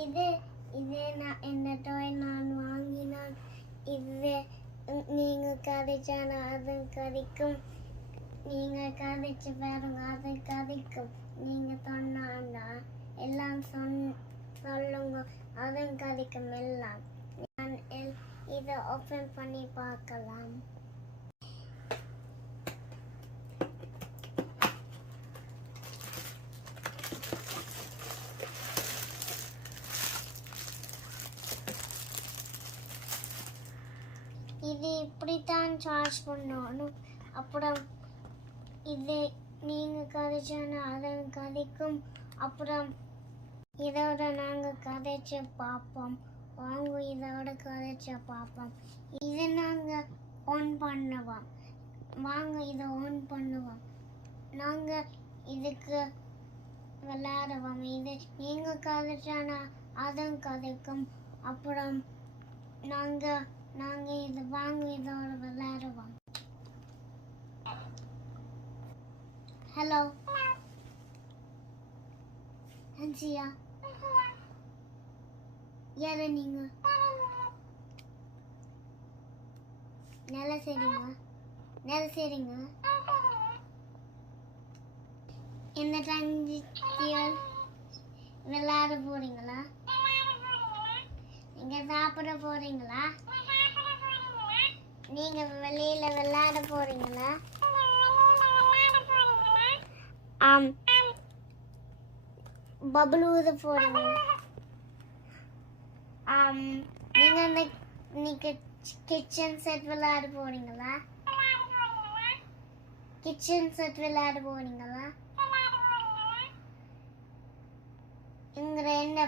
இது நான் இந்த டாய் நான் வாங்கினான். இது நீங்க கதைச்சான அது கதைக்கும். நீங்க கதைச்சு பாருங்க, அது கதைக்கும். நீங்க சொன்னா எல்லாம் சொல்லுங்க, அதுவும் கதைக்கும் எல்லாம். நான் இதை ஓப்பன் பண்ணி பார்க்கலாம். இது இப்படித்தான் சார்ஜ் பண்ணணும். அப்புறம் இது நீங்கள் கதைச்சானா அதன் கதைக்கும். அப்புறம் இதோட நாங்கள் கதைச்சு பார்ப்போம். வாங்க இதோட கதைச்சு பார்ப்போம். இதை நாங்கள் ஆன் பண்ணுவோம். வாங்க இதை ஆன் பண்ணுவோம். நாங்கள் இதுக்கு விளையாடுவோம். இது நீங்கள் கதைச்சானா அதன் கதைக்கும். அப்புறம் நாங்கள் இது வாங்க இதோட விளையாடுவோம். ஹலோ அன்சியா, யாரு நீங்க? நல்லா சரிங்க. என்ன டைம் விளையாட போறீங்களா? நீங்க சாப்பிட போறீங்களா? நீங்க வெளியில விளையாட போறீங்களா? பபுள் ஊத போறீங்களா? நீங்க கிச்சன் செட் விளையாட போறீங்களா? இங்க என்ன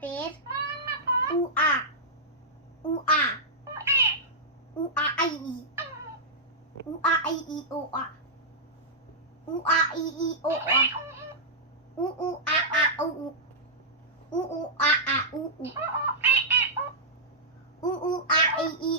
பேர்? ஊ ஆ ஐ ஈ. ஊ ஆ ஐ ஈ ஓ ஆ. ஊ ஆ இ ஈ ஓ ஆ. ஊ ஊ ஆ ஆ ஊ ஊ. ஊ ஊ ஆ ஆ ஊ ஊ. ஊ ஊ ஆ ஐ ஈ